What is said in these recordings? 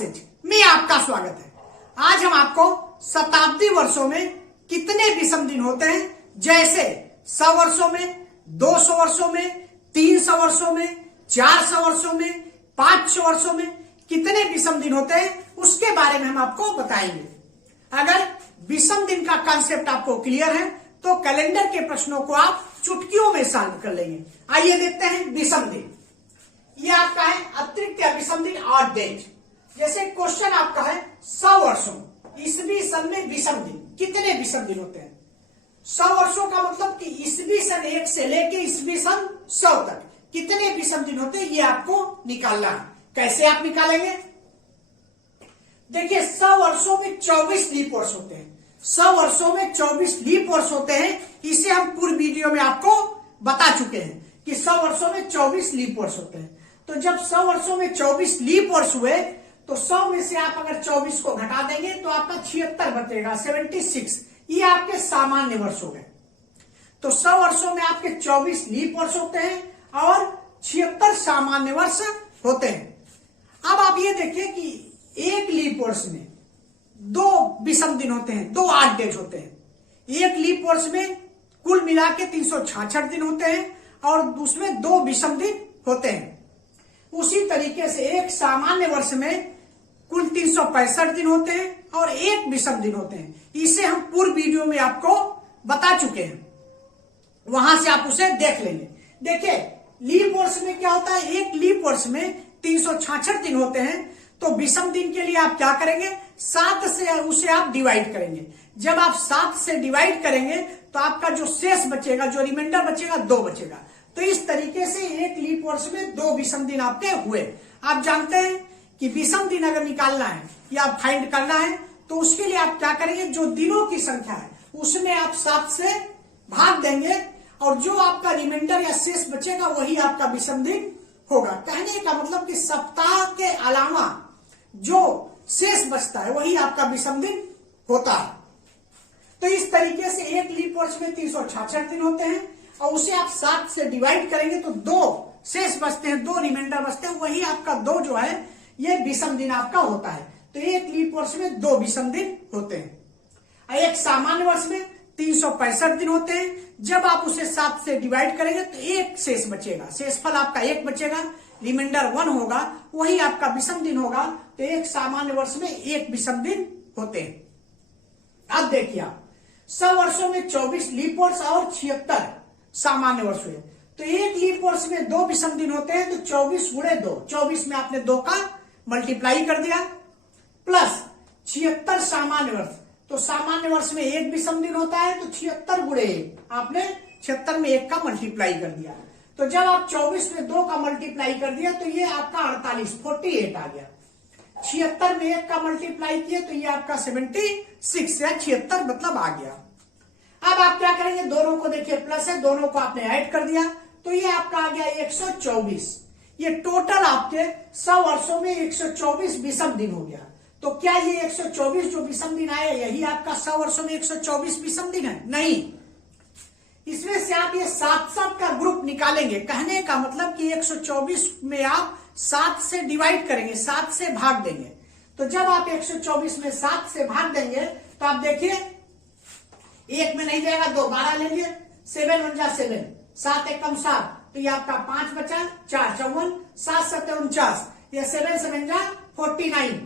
Classes में आपका स्वागत है। आज हम आपको शताब्दी वर्षों में कितने विषम दिन होते हैं, जैसे 100 वर्षों में, 200 वर्षों में, 300 वर्षों में, 400 वर्षों में, 500 वर्षों में कितने विषम दिन होते हैं, उसके बारे में हम आपको बताएंगे। अगर विषम दिन का कॉन्सेप्ट आपको क्लियर है तो कैलेंडर के प्रश्नों को आप चुटकियों में सॉल्व कर लेंगे। आइए देखते हैं विषम दिन। ये आपका है अतिरिक्त या विषम दिन, ऑड डेज। जैसे क्वेश्चन आपका है 100 वर्षों ईसवी सन में विषम दिन, कितने विषम दिन होते हैं? 100 वर्षों का मतलब कि ईसवी सन 1 से लेके ईसवी सन 100 तक कितने विषम दिन होते हैं, ये आपको निकालना है। कैसे आप निकालेंगे? देखिए 100 वर्षों में 24 लीप वर्ष होते हैं। 100 वर्षों में 24 लीप वर्ष होते हैं। इसे हम पूर्व वीडियो में आपको बता चुके हैं कि 100 वर्षों में 24 लीप वर्ष होते हैं। तो जब 100 वर्षों में 24 लीप वर्ष हुए तो 100 में से आप अगर 24 को घटा देंगे तो आपका 76 बचेगा, 76। ये आपके सामान्य वर्ष हो गए। तो 100 वर्षों में आपके 24 लीप वर्ष होते हैं और 76 सामान्य वर्ष होते हैं। अब आप ये देखिए कि एक लीप वर्ष में 2 विषम दिन होते हैं, 2 ऑड डेज होते हैं। एक लीप वर्ष में कुल मिला के 366 दिन होते हैं और उसमें 2 विषम दिन होते हैं। उसी तरीके से एक सामान्य वर्ष में कुल 365 दिन होते हैं और 1 विषम दिन होते हैं। इसे हम पूर्व वीडियो में आपको बता चुके हैं, वहां से आप उसे देख लेंगे। देखिए लीप वर्ष में क्या होता है, एक लीप वर्ष में 366 दिन होते हैं। तो विषम दिन के लिए आप क्या करेंगे, 7 से उसे आप डिवाइड करेंगे। जब आप 7 से डिवाइड करेंगे तो आपका जो शेष बचेगा, जो रिमाइंडर बचेगा, 2 बचेगा। तो इस तरीके से एक लीप वर्ष में 2 विषम दिन आपके हुए। आप जानते हैं कि विषम दिन अगर निकालना है या फाइंड करना है तो उसके लिए आप क्या करेंगे, जो दिनों की संख्या है उसमें आप 7 से भाग देंगे और जो आपका रिमाइंडर या शेष बचेगा वही आपका विषम दिन होगा। कहने का मतलब कि सप्ताह के अलावा जो शेष बचता है वही आपका विषम दिन होता है। तो इस तरीके से एक लीप वर्ष में 366 दिन होते हैं और उसे आप 7 से डिवाइड करेंगे तो 2 शेष बचते हैं, 2 रिमाइंडर बचते हैं, वही आपका 2 जो है ये विषम दिन आपका होता है। तो एक लीप वर्ष में 2 विषम दिन होते हैं। एक सामान्य वर्ष में 365 दिन होते हैं। जब आप उसे 7 से डिवाइड करेंगे तो 1 शेष बचेगा, शेषफल आपका 1 बचेगा, रिमाइंडर 1 होगा, वही आपका विषम दिन होगा। तो एक सामान्य वर्ष में 1 विषम दिन होते हैं। अब देखिए आप 100 वर्षों में 24 लीप वर्ष और 76 सामान्य वर्ष हुए। तो एक लीप वर्ष में 2 विषम दिन होते हैं। तो 24 गुणे 2, 24 में आपने 2 का मल्टीप्लाई कर दिया, प्लस 76 सामान्य वर्ष। तो सामान्य वर्ष में 1 विषम दिन होता है। तो 76 गुणे 1, आपने 76 में 1 का मल्टीप्लाई कर दिया। तो जब आप 24 में 2 का मल्टीप्लाई कर दिया तो ये आपका 48 आ गया। 76 में 1 का मल्टीप्लाई किया तो ये आपका 76 या 76 मतलब आ गया। अब आप क्या करेंगे, दोनों को देखिए प्लस है, दोनों को आपने ऐड कर दिया तो ये आपका आ गया 124। ये टोटल आपके 100 वर्षों में 124 विषम दिन हो गया। तो क्या ये 124 जो विषम दिन आए यही आपका 100 वर्षों में 124 विषम दिन है? नहीं, इसमें से आप ये 7 का ग्रुप निकालेंगे। कहने का मतलब कि 124 में आप 7 से डिवाइड करेंगे, 7 से भाग देंगे। तो जब आप 124 में 7 से भाग देंगे तो आप देखिए 1 में नहीं जाएगा, 2 12 लेंगे, 7 1 जा 7, 7 1 कम 7, तो ये आपका 5 बचा, 4 54, 7 7 49, ये 7 7 जा 49।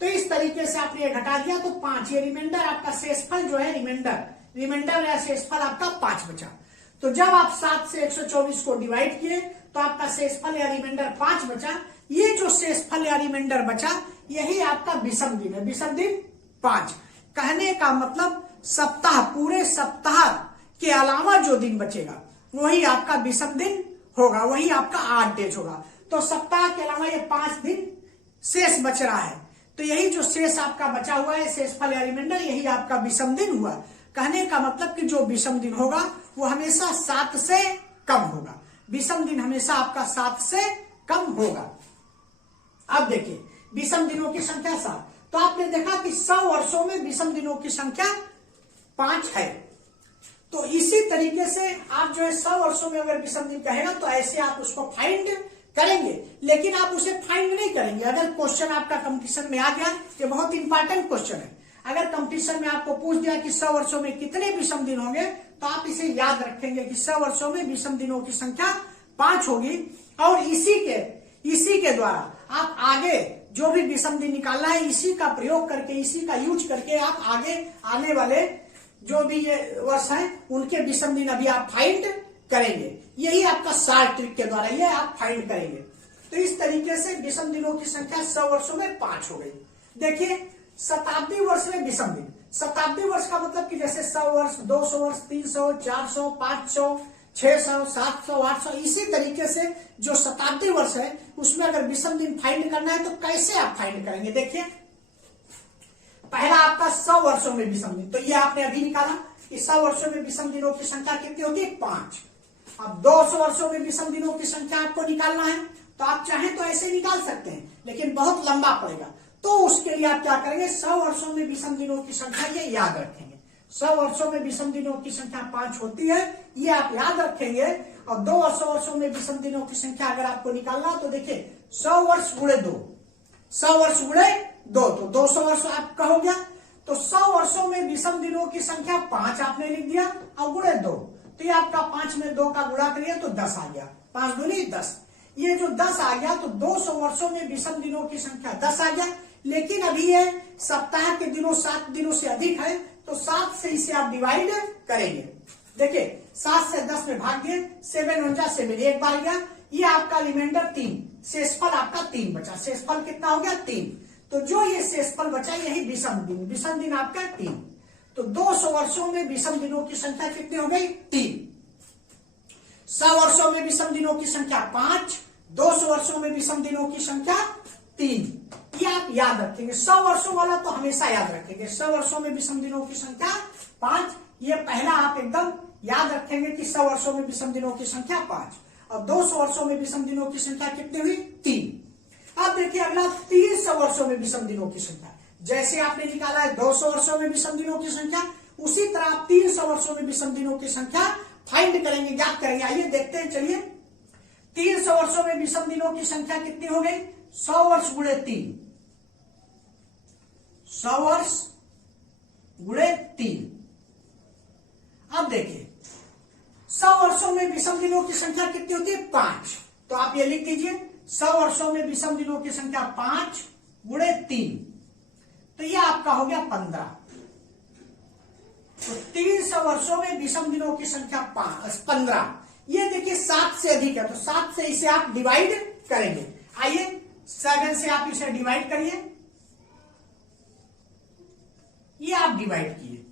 तो इस तरीके से आपने ये घटा दिया तो 5, ये रिमाइंडर आपका शेषफल जो है, रिमाइंडर या शेषफल आपका 5 बचा। तो जब आप 7 से 124 को डिवाइड किए तो आपका शेषफल या रिमाइंडर 5 बचा। ये जो शेषफल या रिमाइंडर बचा यही आपका विषम दिन है, विषम दिन 5। कहने का मतलब सप्ताह, पूरे सप्ताह के अलावा जो दिन बचेगा वही आपका विषम दिन होगा, वही आपका ऑड डेज होगा। तो सप्ताह के अलावा ये 5 दिन शेष बच रहा है, तो यही जो शेष आपका बचा हुआ है, शेषफल या रिमाइंडर, यही आपका विषम दिन हुआ। कहने का मतलब कि जो विषम दिन होगा वो हमेशा 7 से कम होगा। विषम दिन हमेशा आपका 7 से कम होगा। अब देखिए विषम दिनों की संख्या 7। तो आपने देखा कि 100 वर्षों में विषम दिनों की संख्या 5 है। तो इसी तरीके से आप जो है 100 वर्षों में अगर विषम दिन कहेगा तो ऐसे आप उसको फाइंड करेंगे, लेकिन आप उसे फाइंड नहीं करेंगे। अगर क्वेश्चन आपका कंपटीशन में आ गया, ये बहुत इंपॉर्टेंट क्वेश्चन है, अगर कंपटीशन में आपको पूछ दिया कि 100 वर्षों में कितने विषम दिन होंगे, तो आप इसे याद रखेंगे कि 100 वर्षों में विषम दिनों की संख्या 5 होगी, और इसी के द्वारा आप आगे जो भी विषम दिन निकालना है, इसी का प्रयोग करके, इसी का यूज करके आप आगे आने वाले जो भी ये वर्ष है उनके विषम दिन अभी आप फाइंड करेंगे। यही आपका शार्ट ट्रिक के द्वारा ये आप फाइंड करेंगे। तो इस तरीके से विषम दिनों की संख्या 100 वर्षों में 5 हो गई। देखिए, शताब्दी वर्ष में विषम दिन, शताब्दी वर्ष का मतलब कि जैसे 100 वर्ष, 200 वर्ष, 300, 400, 500, 600, 700, 800, इसी तरीके से जो शताब्दी वर्ष है उसमें अगर विषम दिन फाइंड करना है तो कैसे आप फाइंड करेंगे। देखिए, पहला आपका 100 वर्षों में विषम दिन, तो ये आपने अभी निकाला कि 100 वर्षों में विषम दिनों की संख्या कितनी होती है, 5। अब 200 वर्षों में विषम दिनों की संख्या आपको निकालना है, तो आप चाहें तो ऐसे निकाल सकते हैं, लेकिन बहुत लंबा पड़ेगा। तो उसके लिए आप क्या करेंगे, 100 वर्षों में विषम दिनों की संख्या ये याद रखेंगे। 100 वर्षों में विषम दिनों की संख्या 5 होती है, ये आप याद रखेंगे। और 200 वर्षों में विषम दिनों की संख्या अगर आपको निकालना, तो देखिए 100 वर्ष गुणे 2, 100 वर्ष गुणे 2, तो 200 वर्ष आपका हो गया। तो 100 वर्षों में विषम दिनों की संख्या 5 आपने लिख दिया और गुणे 2, तो ये आपका 5 में 2 का गुणा करिए तो 10 आ गया, 5 दूनी 10। ये जो 10 आ गया तो 200 वर्षों में विषम दिनों की संख्या 10 आ गया। लेकिन अभी ये सप्ताह के दिनों 7 दिनों से अधिक है, तो 7 से इसे आप डिवाइड करेंगे। देखिए, 7 से 10 में भाग दिए, 7 × 7, 1 बार गया, ये आपका रिमाइंडर 3, शेषफल आपका 3 बचा। शेषफल कितना हो गया, 3। तो जो ये शेषफल बचा यही विषम दिन आपका 3। तो 200 वर्षों में विषम दिनों की संख्या कितनी हो गई, 3। 100 वर्षों में विषम दिनों की संख्या 5, 200 वर्षों में विषम दिनों की संख्या 3। ये आप याद रखेंगे। 100 वर्षों वाला तो हमेशा याद रखेंगे। 100 वर्षों में विषम दिनों की संख्या 5, ये पहला आप एकदम याद रखेंगे कि 100 वर्षों में विषम दिनों की संख्या 5, और 200 वर्षों में विषम दिनों की संख्या कितनी हुई, 3। अब देखिए अगला 300 वर्षों में विषम दिनों की संख्या। जैसे आपने निकाला है 200 वर्षों में विषम दिनों की संख्या, उसी तरह आप 300 वर्षों में विषम दिनों की संख्या फाइंड करेंगे, ज्ञात करेंगे। आइए देखते हैं, चलिए। 300 वर्षों में विषम दिनों की संख्या कितनी हो गई, 100 वर्ष गुणे 3, 100 वर्ष गुणे 3। अब देखिए 100 वर्षों में विषम दिनों की संख्या कितनी होती है, 5। तो आप ये लिख दीजिए, 100 वर्षों में विषम दिनों की संख्या 5 गुणे 3, तो ये आपका हो गया 15। तो 300 वर्षों में विषम दिनों की संख्या 15। ये देखिए 7 से अधिक है, तो 7 से इसे आप डिवाइड करेंगे। आइए 7 से आप इसे डिवाइड करिए, ये आप डिवाइड किए।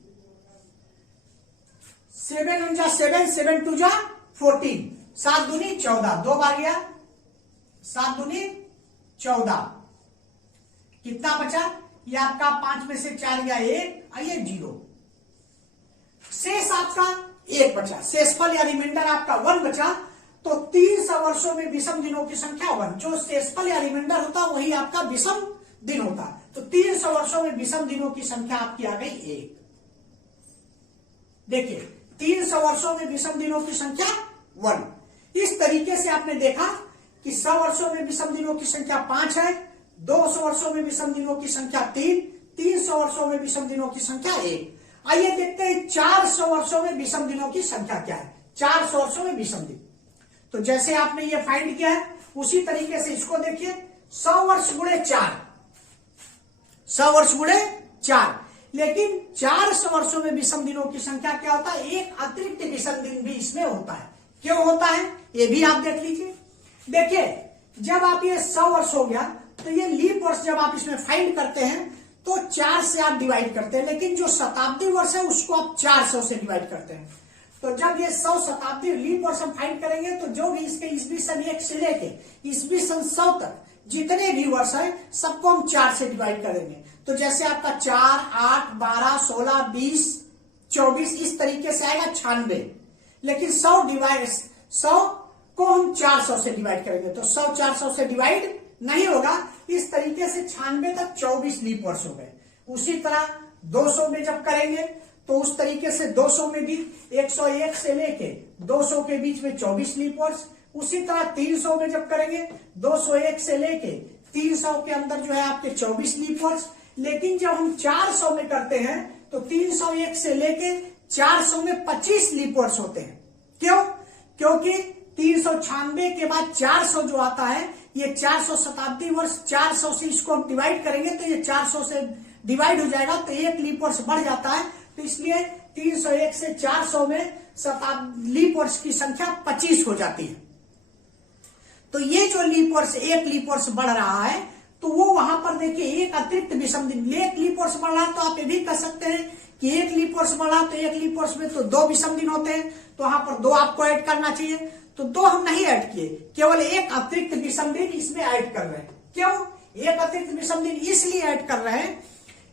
7 × 7, 7 × 2 14, 7 दूनी 14, 2 बार गया, 7 दूनी 14, कितना बचा, ये आपका 5 में से 4 गया 1, आइए 0, शेष आपका 1 बचा, शेषफल या रिमाइंडर आपका 1 बचा। तो 300 वर्षों में विषम दिनों की संख्या 1, जो शेषफल या रिमाइंडर होता वही आपका विषम दिन होता। तो 300 वर्षों में विषम दिनों की संख्या आपकी आ गई 1। देखिए 300 वर्षों में विषम दिनों की संख्या 1। इस तरीके से आपने देखा कि 100 वर्षों में विषम दिनों की संख्या 5 है, 200 वर्षों में विषम दिनों की संख्या 3, 300 वर्षों में विषम दिनों की संख्या 1। आइए देखते हैं 400 वर्षों में विषम दिनों की संख्या क्या है। 400 वर्षों में विषम दिन, तो जैसे आपने ये फाइंड किया है उसी तरीके से इसको देखिए। 100 वर्ष गुणे 4, 100 वर्ष गुणे 4। लेकिन 400 वर्षों में विषम दिनों की संख्या क्या होता है, एक अतिरिक्त विषम दिन भी इसमें होता है। क्यों होता है ये भी आप देख लीजिए। देखिए जब आप ये 100 वर्ष हो गया, तो ये लीप वर्ष जब आप इसमें फाइंड करते हैं तो 4 से आप डिवाइड करते हैं, लेकिन जो शताब्दी वर्ष है उसको आप 400 से डिवाइड करते हैं। तो जब ये 100 शताब्दी लीप वर्ष हम फाइंड करेंगे, तो जो भी इसके ईस्वी सन 1 से लेके ईस्वी सन 100 तक जितने भी वर्ष है सबको हम 4 से डिवाइड करेंगे। तो जैसे आपका 4, 8, 12, 16, 20, 24 इस तरीके से आएगा 96। लेकिन 100 को हम 400 से डिवाइड करेंगे, तो 100 400 से डिवाइड नहीं होगा। इस तरीके से 96 तक 24 लीप वर्ष हो गए। उसी तरह 200 में जब करेंगे तो उस तरीके से 200 में भी 101 से लेके 200 के बीच में 24 लीप वर्ष, उसी तरह 300 में जब करेंगे 201 से लेके 300 के अंदर जो है आपके 24 लीप वर्ष। लेकिन जब हम 400 में करते हैं तो 301 से लेके 400 में 25 लीप वर्ष होते हैं। क्यों? क्योंकि 396 के बाद 400 जो आता है ये 400 शताब्दी वर्ष, 400 से इसको हम डिवाइड करेंगे तो ये 400 से डिवाइड हो जाएगा तो 1 लीप वर्ष बढ़ जाता है। तो इसलिए 301 से 400 में लीप वर्ष की संख्या 25 हो जाती है। तो ये जो लीप वर्ष 1 लीप वर्ष बढ़ रहा है तो वो वहां पर देखिए एक अतिरिक्त विषम दिन, 1 लीप वर्ष बढ़ रहा है तो आप ये भी कह सकते हैं कि 1 लीप वर्ष बढ़ा तो 1 लीप वर्ष में तो 2 विषम दिन होते हैं, तो वहां पर 2 आपको ऐड करना चाहिए। तो 2 हम नहीं ऐड किए, केवल एक अतिरिक्त विषम दिन इसमें ऐड कर रहे हैं। क्यों एक अतिरिक्त विषम दिन इसलिए ऐड कर रहे हैं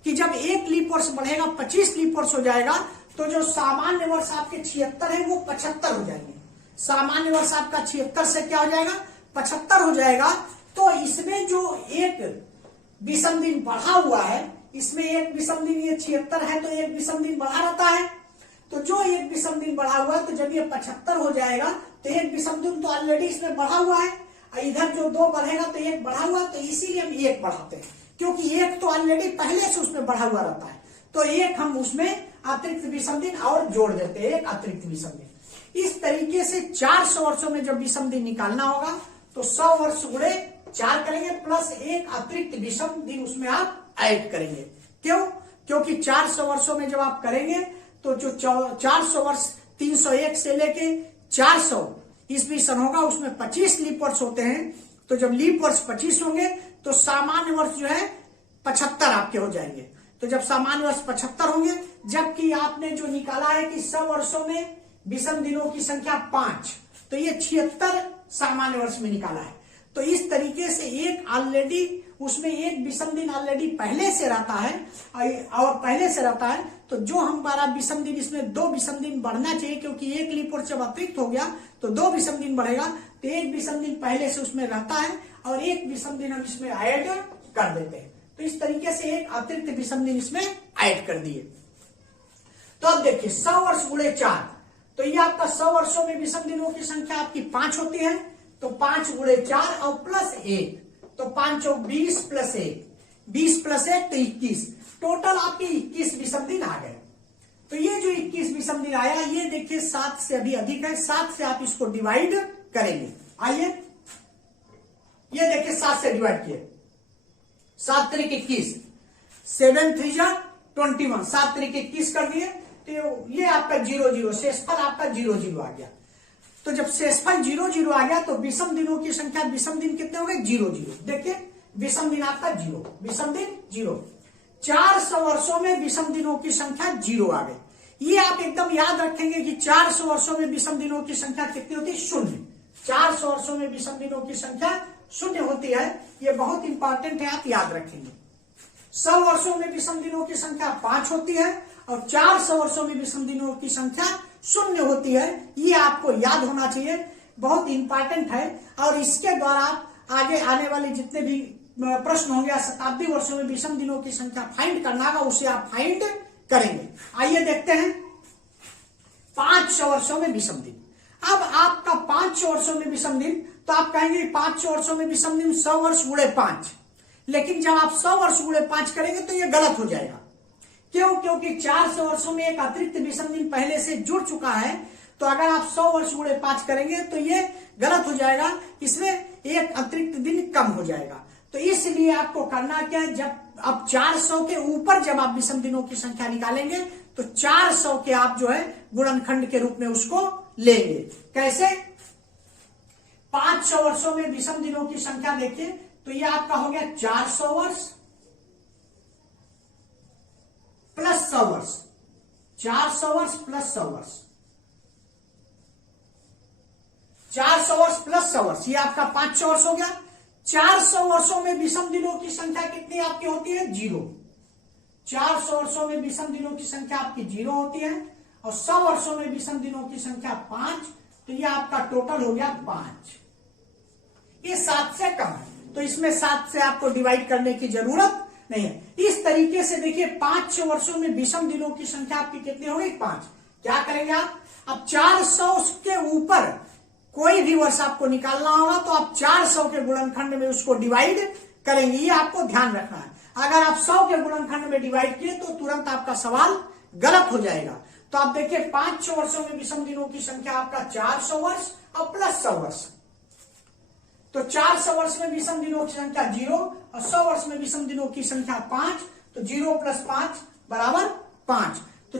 कि जब 1 लीप वर्ष बढ़ेगा 25 लीप वर्ष हो जाएगा तो जो सामान्य वर्ष आपके 76 है वो 75 हो जाएंगे। सामान्य वर्ष आपका 76 से क्या हो जाएगा 75 हो जाएगा। तो इसमें जो एक विषम दिन बढ़ा हुआ है, इसमें एक विषम दिन ये 76 है तो एक विषम दिन बढ़ा रहता है। तो जो एक विषम दिन बढ़ा हुआ है तो जब ये 75 हो जाएगा तो एक विषम दिन तो ऑलरेडी इसमें बढ़ा हुआ है, इधर जो 2 बढ़ेगा तो 1 बढ़ा हुआ, तो इसीलिए हम 1 बढ़ाते हैं क्योंकि 1 तो ऑलरेडी पहले से उसमें बढ़ा हुआ रहता है। तो 1 हम उसमें अतिरिक्त विषम दिन और जोड़ देते हैं, एक अतिरिक्त विषम दिन। इस तरीके से 400 वर्षों में जब विषम दिन निकालना होगा तो 100 वर्ष गुणे 4 करेंगे प्लस एक अतिरिक्त विषम दिन उसमें आप ऐड करेंगे। क्यों? क्योंकि 400 वर्षों में जब आप करेंगे तो जो 400 वर्ष 301 से लेके 400 ईस्वी सन होगा उसमें 25 लीप वर्ष होते हैं। तो जब लीप वर्ष 25 होंगे तो सामान्य वर्ष जो है 75 आपके हो जाएंगे। तो जब सामान्य वर्ष 75 होंगे, जबकि आपने जो निकाला है कि 100 वर्षों में विषम दिनों की संख्या 5, तो ये 76 सामान्य वर्ष में निकाला है। तो इस तरीके से एक ऑलरेडी उसमें एक विषम दिन ऑलरेडी पहले से रहता है और पहले से रहता है तो जो हमारा विषम दिन इसमें 2 विषम दिन बढ़ना चाहिए क्योंकि 1 लीप वर्ष जब अतिरिक्त हो गया तो 2 विषम दिन बढ़ेगा। तो 1 विषम दिन पहले से उसमें रहता है और 1 विषम दिन हम इसमें ऐड कर देते हैं। तो इस तरीके से एक अतिरिक्त विषम दिन इसमें ऐड कर दिए। तो अब देखिए 100 वर्ष गुणे 4, तो ये आपका 100 वर्षों में विषम दिनों की संख्या आपकी 5 होती है। तो 5 गुणे 4 और प्लस 1, तो 5 और 20 प्लस 1, 20 प्लस 1 तो 21, टोटल आपके 21 विषम दिन आ गए। तो ये जो 21 विषम दिन आया ये देखिए 7 से अभी अधिक है, 7 से आप इसको डिवाइड करेंगे। आइए ये देखिए 7 से डिवाइड किए, 7 तरीके 21, 7 3 जा 21, 7 तरीके 21 कर दिए तो ये आपका 0 0, शेषफल आपका 0 0 आ गया। तो जब शेषफल 0 0 आ गया तो विषम दिनों की संख्या, विषम दिन कितने हो गए 0 0। देखिए विषम दिन आपका 0, विषम दिन 0। 400 वर्षों में विषम दिनों की संख्या 0 आ गई। ये आप एकदम याद रखेंगे कि 400 वर्षों में विषम दिनों की संख्या कितनी होती है 0। 400 वर्षों में विषम दिनों की संख्या 0 होती है, ये बहुत इंपॉर्टेंट है, आप याद रखेंगे। 100 वर्षों में विषम दिनों की संख्या 5 होती है और 400 वर्षों में विषम दिनों की संख्या 0 होती है। ये आपको याद होना चाहिए, बहुत इंपॉर्टेंट है। और इसके द्वारा आप आगे आने वाले जितने भी प्रश्न होंगे शताब्दी वर्षों में विषम दिनों की संख्या फाइंड करना होगा, उसे आप फाइंड करेंगे। आइए देखते हैं 500 वर्षों में विषम दिन। अब आपका 500 वर्षों में विषम दिन, तो आप कहेंगे 500 वर्षों में विषम दिन 100 वर्ष गुणे 5, लेकिन जब आप 100 वर्ष गुणे 5 करेंगे तो ये गलत हो जाएगा। क्यों? क्योंकि 400 वर्षों में एक अतिरिक्त विषम दिन पहले से जुड़ चुका है, तो अगर आप 100 वर्ष गुणे 5 करेंगे तो ये गलत हो जाएगा, इसमें एक अतिरिक्त दिन कम हो जाएगा। तो इसलिए आपको करना क्या है, जब अब 400 के ऊपर जब आप विषम दिनों की संख्या निकालेंगे तो 400 के आप जो है गुणनखंड के रूप में उसको लेंगे। कैसे? 500 वर्षों में विषम दिनों की संख्या देखिए, तो ये आपका हो गया 400 वर्ष प्लस 100 वर्ष, 400 वर्ष प्लस 100 वर्ष, 400 वर्ष प्लस 100 वर्ष, ये आपका 500 वर्ष हो गया। 400 वर्षों में विषम दिनों की संख्या कितनी आपकी होती है 0। 400 वर्षों में विषम दिनों की संख्या आपकी 0 होती है और 100 वर्षों में विषम दिनों की संख्या 5, तो ये आपका टोटल हो गया 5। ये 7 से कम है, तो इसमें 7 से आपको डिवाइड करने की जरूरत नहीं है। इस तरीके से देखिए 500 वर्षों में विषम दिनों की संख्या आपकी कितनी हो गई 5। क्या करेंगे आप, अब 400 के ऊपर कोई भी वर्ष आपको निकालना होगा तो आप 400 के गुणनखंड में उसको डिवाइड करेंगे, ये आपको ध्यान रखना है। अगर आप 100 के गुणनखंड में डिवाइड किए तो तुरंत आपका सवाल गलत हो जाएगा। तो आप देखिए 500 वर्षों में विषम दिनों की संख्या आपका 400 वर्ष और प्लस 100 वर्ष। तो 400 वर्ष में विषम दिनों की संख्या 0 और 100 वर्ष में विषम दिनों की संख्या 5, तो 0 + 5 बराबर 5। तो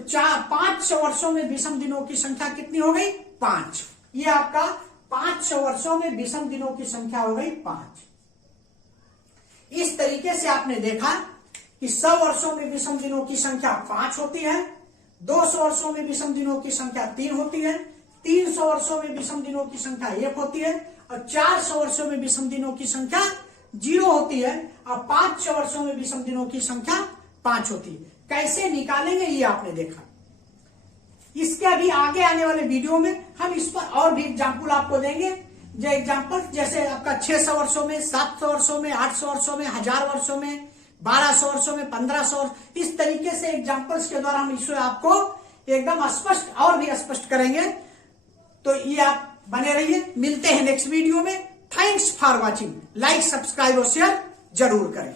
500 वर्षों में विषम दिनों की संख्या कितनी हो गई? 5। ये आपका 500 वर्षों में विषम दिनों की संख्या हो गई 5। इस तरीके से आपने देखा कि 100 वर्षों में विषम दिनों की संख्या 5 होती है, 200 वर्षों में विषम दिनों की संख्या 3 होती है, 300 वर्षों में विषम दिनों की संख्या 1 होती है और 400 वर्षों में विषम दिनों की संख्या 0 होती है और 500 वर्षों में विषम दिनों की संख्या 5 होती है। कैसे निकालेंगे ये आपने देखा। इसके अभी आगे आने वाले वीडियो में हम इस पर और भी एग्जाम्पल आपको देंगे। जो एग्जाम्पल जैसे आपका 600 वर्षों में, 700 वर्षों में, 800 वर्षों में, 1000 वर्षों में, 1200 वर्षों में, 1500, इस तरीके से एग्जाम्पल्स के द्वारा हम इसे आपको एकदम स्पष्ट और भी स्पष्ट करेंगे। तो ये आप बने रहिए, मिलते हैं नेक्स्ट वीडियो में। Thanks for watching. Like, subscribe और शेयर जरूर करें।